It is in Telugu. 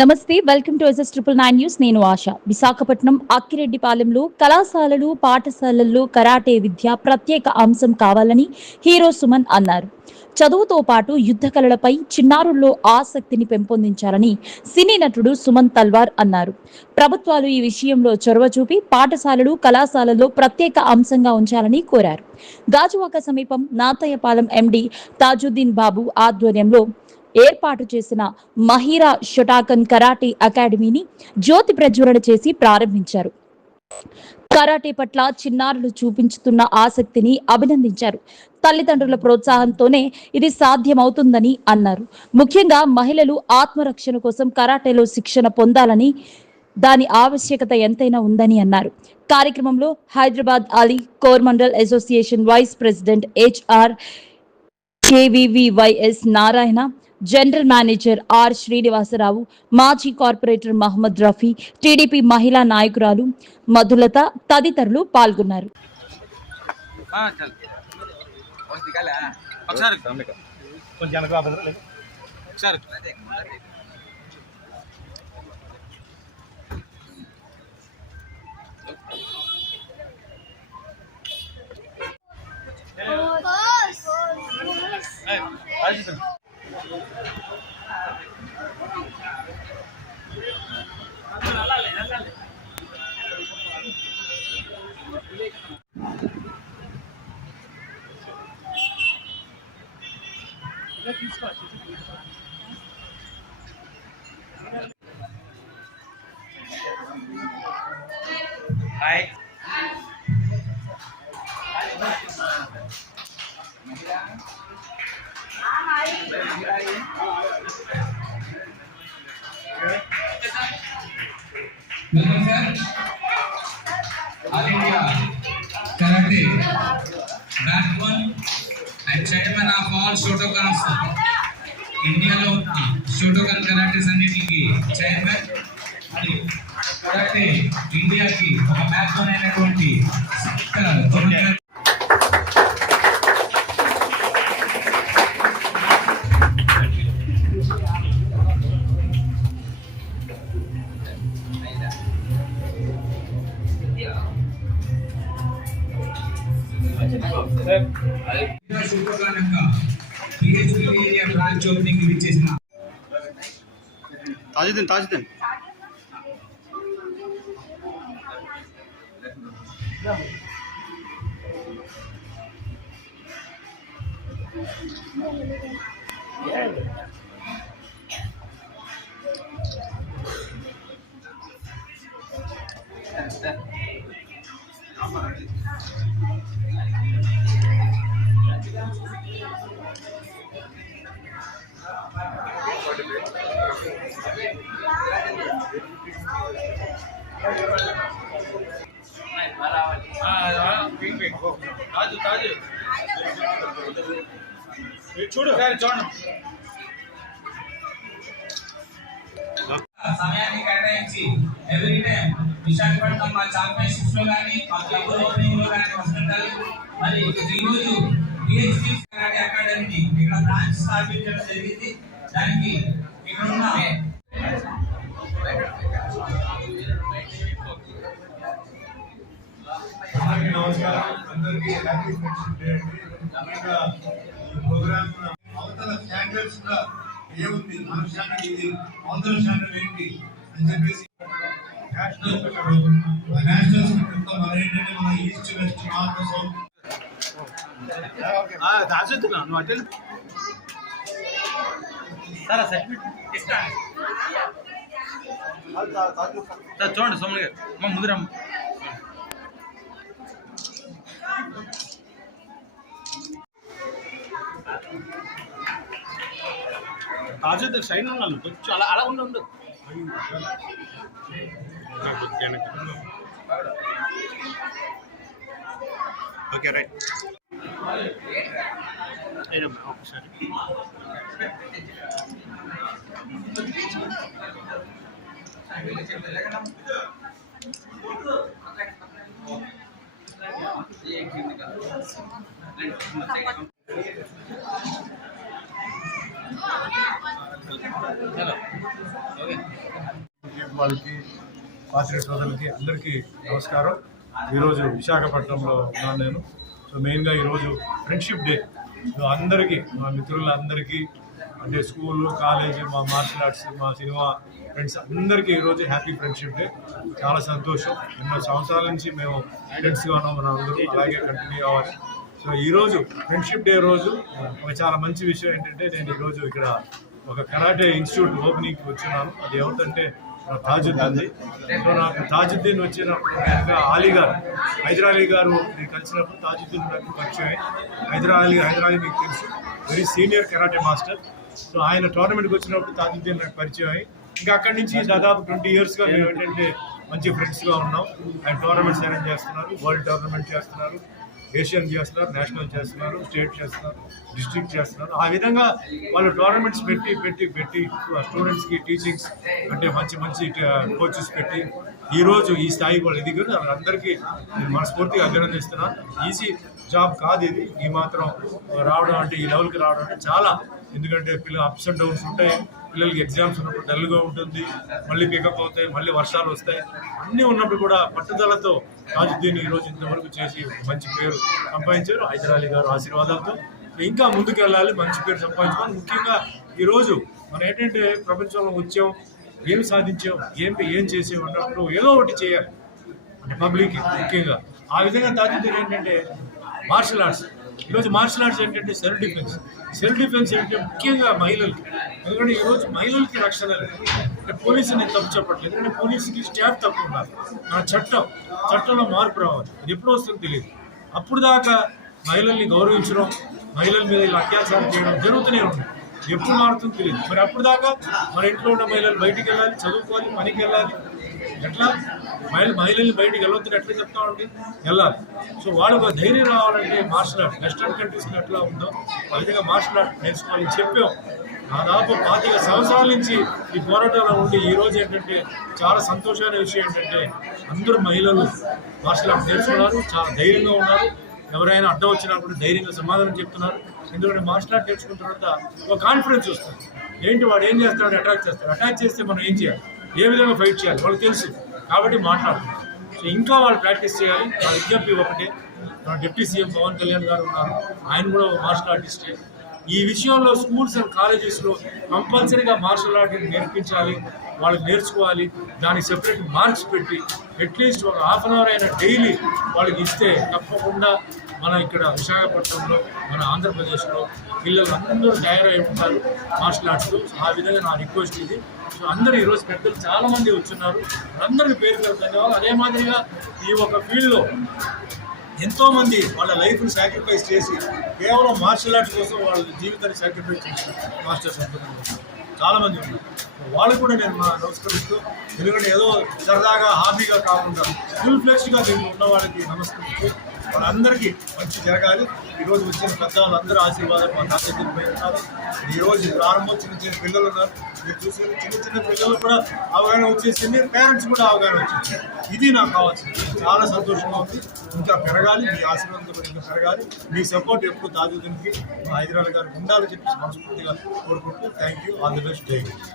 నమస్తే welcome to SS triple nine news. నేను ఆశ. విశాఖపట్నం అక్కిరెడ్డిపాలెంలో కళాశాలలు పాఠశాలల్లో కరాటే విద్య ప్రత్యేక అంశం కావాలని హీరో సుమన్ అన్నారు. చదువుతో పాటు యుద్ధ కళలపై చిన్నారుల్లో ఆసక్తిని పెంపొందించాలని సినీ నటుడు సుమన్ తల్వార్ అన్నారు. ప్రభుత్వాలు ఈ విషయంలో చొరవ చూపి పాఠశాలలు కళాశాలల్లో ప్రత్యేక అంశంగా ఉంచాలని కోరారు. గాజువాక సమీపం నాతయ్యపాలెం ఎండి తాజుద్దీన్ బాబు ఆధ్వర్యంలో ఏర్పాటు చేసిన మహిరా షొటాకన్ కరాటే అకాడమీని జ్యోతి ప్రజ్వలన చేసి ప్రారంభించారు. కరాటే పట్ల చిన్నారులు చూపించుతున్న ఆసక్తిని అభినందించారు. తల్లిదండ్రుల ప్రోత్సాహంతోనే ఇది సాధ్యమవుతుందని అన్నారు. ముఖ్యంగా మహిళలు ఆత్మరక్షణ కోసం కరాటేలో శిక్షణ పొందాలని, దాని ఆవశ్యకత ఎంతైనా ఉందని అన్నారు. కార్యక్రమంలో Hyderabad Ali Coromandel association vice president HR KVVYS Narayana, general manager R Srinivasarao, మాజీ కార్పొరేటర్ మహమ్మద్ రఫీ, టీడీపీ మహిళా నాయకురాలు మధులత తదితరులు పాల్గొన్నారు. Hi Welcome sir. All India Karate backbone and chairman of all Shotokans. ఇండియాలో షోటోకన్ కరాటేస్ అన్నిటికీ చైర్మన్, మరి కరాటే ఇండియాకి ఒక బ్యాక్బోన్ అయినటువంటి బ్రాంచ్ ఓపెనింగ్ ఇచ్చేసిన తాజుద్దీన్ చూడు సమయాన్ని కేటాయించి ఎవ్రీ టైం విశాఖపట్నం మా ఛాంపియన్షిప్స్ లో కానీ మా క్లబ్ ఓపెనింగ్ లో కానీ వస్తుంటారు. మరి ఈరోజు డిహెచ్పి కరాటే అకాడమీని ఇక్కడ బ్రాంచ్ స్థాపించడం జరిగింది. దానికి ఇక్కడ ఉన్న నమస్కారం అందరికీ హ్యాపీ ఫ్రెండ్షిప్ డే అండి. ముఖ్యంగా ఈ ప్రోగ్రామ్ అవతల స్టాండర్డ్స్ గా ఏముంది, మన స్టాండర్డ్ ఇది, అవతల స్టాండర్డ్ ఏంటి అని చెప్పేసి నేషనల్ స్పిరిట్ మన ఏంటంటే మన east west north south Tajuddin నువ్వు అటెల్ సార్ సర్టిఫికెట్ చూడండి సోమని గారు మా ముందు రమ్మ తాజుద్దీన్ సైడ్ ఉన్నాను కొంచెం అలా ఉండు ఓకే రైట్ ఒకసారి వాళ్ళకి పాత్రికేయ సోదరులకి అందరికీ నమస్కారం. ఈరోజు విశాఖపట్నంలో ఉన్నాను నేను. సో మెయిన్గా ఈరోజు ఫ్రెండ్షిప్ డే. సో అందరికీ, మా మిత్రులందరికీ, అంటే స్కూల్, కాలేజీ, మా మార్షల్ ఆర్ట్స్, మా సినిమా ఫ్రెండ్స్ అందరికీ ఈరోజు హ్యాపీ ఫ్రెండ్షిప్ డే. చాలా సంతోషం. ఎన్నో సంవత్సరాల నుంచి మేము ఫ్రెండ్స్గా ఉన్నాం, మన అందరూ అలాగే కంటిన్యూ అవ్వాలి. సో ఈరోజు ఫ్రెండ్షిప్ డే రోజు ఒక చాలా మంచి విషయం ఏంటంటే, నేను ఈరోజు ఇక్కడ ఒక కరాటే ఇన్స్టిట్యూట్ ఓపెనింగ్కి వచ్చినాను. అది ఎవరిదంటే తాజుద్దీన్. సో నాకు తాజుద్దీన్ వచ్చినప్పుడు అలీ గారు, హైదర్ అలీ గారు నేను కలిసినప్పుడు తాజుద్దీన్ నాకు పరిచయం. హైదర్ అలీ మీకు తెలుసు, very senior karate master. So ఆయన టోర్నమెంట్కి వచ్చినప్పుడు తాజుద్దీన్ నాకు పరిచయం అయ్యి, ఇంకా అక్కడి నుంచి దాదాపు 20 yearsగా మేము ఏంటంటే మంచి ఫ్రెండ్స్గా ఉన్నాం. ఆయన టోర్నమెంట్స్ అరేంజ్ చేస్తున్నారు, వరల్డ్ టోర్నమెంట్ చేస్తున్నారు, ఏషియన్ చేస్తున్నారు, నేషనల్ చేస్తున్నారు, స్టేట్ చేస్తున్నారు, డిస్ట్రిక్ట్ చేస్తున్నారు. ఆ విధంగా వాళ్ళు టోర్నమెంట్స్ పెట్టి స్టూడెంట్స్కి టీచింగ్స్ అంటే మంచి కోచెస్ పెట్టి ఈరోజు ఈ స్థాయికి వాళ్ళు ఎదిగారు. అందరికీ నేను మనస్ఫూర్తిగా అభినందిస్తున్నాను. ఈజీ జాబ్ కాదు ఇది. ఈ మాత్రం రావడం అంటే, ఈ లెవెల్కి రావడం అంటే చాలా, ఎందుకంటే పిల్లలు అప్స్ అండ్ డౌన్స్ ఉంటాయి. పిల్లలకి ఎగ్జామ్స్ ఉన్నప్పుడు డల్గా ఉంటుంది, మళ్ళీ పికప్ అవుతాయి, మళ్ళీ వర్షాలు వస్తాయి. అన్నీ ఉన్నప్పుడు కూడా పట్టుదలతో తాజుద్దీన్ ఈరోజు ఇంతవరకు చేసి మంచి పేరు సంపాదించారు. హైదర్ అలీ గారు ఆశీర్వాదాలతో ఇంకా ముందుకు వెళ్ళాలి, మంచి పేరు సంపాదించుకోవాలి. ముఖ్యంగా ఈరోజు మనం ఏంటంటే ప్రపంచంలో వచ్చాం, ఏం సాధించాం, ఏం చేసాం అన్నప్పుడు ఏదో ఒకటి చేయాలి అంటే పబ్లిక్ ముఖ్యంగా. ఆ విధంగా తాజుద్దీన్ ఏంటంటే మార్షల్ ఆర్ట్స్. ఈరోజు మార్షల్ ఆర్ట్స్ ఏంటంటే సెల్ఫ్ డిఫెన్స్ ఏంటంటే ముఖ్యంగా మహిళలకి. ఎందుకంటే ఈరోజు మహిళలకి రక్షణ లేదు. అంటే పోలీసు నేను తప్పు చెప్పట్లేదు, ఎందుకంటే పోలీసుకి స్టాఫ్ తక్కువ ఉన్నారు. మన చట్టంలో మార్పు రావాలి. అది ఎప్పుడు వస్తుందో తెలియదు. అప్పుడు దాకా మహిళల్ని గౌరవించడం, మహిళల మీద ఇలా అత్యాచారం చేయడం జరుగుతూనే ఉంది. ఎప్పుడు మారుతుందో తెలియదు. మరి అప్పుడు దాకా మన ఇంట్లో ఉన్న మహిళలు బయటికి వెళ్ళాలి, చదువుకోవాలి, పనికి వెళ్ళాలి. ఎట్లా మహిళల్ని బయటికి వెళ్ళొద్దని ఎట్లా చెప్తామండి? వెళ్ళాలి. సో వాళ్ళకు ధైర్యం రావాలంటే మార్షల్ ఆర్ట్స్ వెస్టర్న్ కంట్రీస్లో ఎట్లా ఉందో ఆ విధంగా మార్షల్ ఆర్ట్స్ నేర్చుకోవాలని చెప్పాం. దాదాపు 25 సంవత్సరాల నుంచి ఈ పోరాటంలో ఉండి ఈరోజు ఏంటంటే చాలా సంతోషమైన విషయం ఏంటంటే అందరూ మహిళలు మార్షల్ ఆర్ట్స్ నేర్చుకున్నారు, చాలా ధైర్యంగా ఉన్నారు. ఎవరైనా అడ్డం వచ్చినప్పుడు ధైర్యంగా సమాధానం చెప్తున్నారు. ఎందుకంటే మార్షల్ ఆర్ట్ నేర్చుకున్న తర్వాత ఒక కాన్ఫిడెన్స్ వస్తుంది. ఏంటి వాడు ఏం చేస్తాడు, అటాక్ చేస్తే మనం ఏం చేయాలి, ఏ విధంగా ఫైట్ చేయాలి వాళ్ళకి తెలుసు. కాబట్టి మాట్లాడుతున్నారు. సో ఇంకా వాళ్ళు ప్రాక్టీస్ చేయాలి. వాళ్ళ విజ్ఞప్తి ఒకటే. డిప్యూటీ సీఎం పవన్ కళ్యాణ్ గారు ఉన్నారు, ఆయన కూడా మార్షల్ ఆర్టిస్టే. ఈ విషయంలో స్కూల్స్ అండ్ కాలేజెస్లో కంపల్సరీగా మార్షల్ ఆర్ట్ నేర్పించాలి, వాళ్ళకి నేర్చుకోవాలి. దానికి సెపరేట్ మార్క్స్ పెట్టి అట్లీస్ట్ ఒక ½ an hour అయినా డైలీ వాళ్ళకి ఇస్తే తప్పకుండా మన ఇక్కడ విశాఖపట్నంలో, మన ఆంధ్రప్రదేశ్లో పిల్లలు అందరూ తయారై ఉంటారు మార్షల్ ఆర్ట్స్లో. ఆ విధంగా నా రిక్వెస్ట్ ఇది. సో అందరూ ఈరోజు పెద్దలు చాలామంది వచ్చున్నారు, అందరికీ పేరు ధన్యవాదాలు. అదే మాదిరిగా ఈ ఒక ఫీల్డ్లో ఎంతోమంది వాళ్ళ లైఫ్ని సాక్రిఫైస్ చేసి కేవలం మార్షల్ ఆర్ట్స్ కోసం వాళ్ళ జీవితాన్ని సాక్రిఫైస్ చేసి మాస్టర్స్ చాలామంది ఉన్నారు. వాళ్ళకు కూడా నేను నమస్కరిస్తూ, ఎందుకంటే ఏదో సరదాగా హాబీగా కాకుండా ఫుల్ ఫ్లెష్గా దీంట్లో ఉన్న వాళ్ళకి నమస్కరిస్తూ వాళ్ళందరికీ మంచి జరగాలి. ఈరోజు వచ్చిన పెద్ద వాళ్ళందరూ ఆశీర్వాదం మా తాతయ్యపై ఉన్నారు. ఈరోజు ప్రారంభం చిన్న పిల్లలు ఉన్నారు. మీరు చూసే చిన్న పిల్లలు కూడా అవగాహన వచ్చేసింది, పేరెంట్స్ కూడా అవగాహన వచ్చేసింది. ఇది నాకు కావాల్సింది. చాలా సంతోషంగా ఉంది. ఇంకా పెరగాలి, మీ ఆశీర్వాదంతో ఇంకా పెరగాలి. మీ సపోర్ట్ ఎప్పుడు తాజుద్దీన్కి, హైదరాబాద్ గారికి ఉండాలని చెప్పి మనస్ఫూర్తిగా కోరుకుంటూ thank you. All the best. జై హింద్.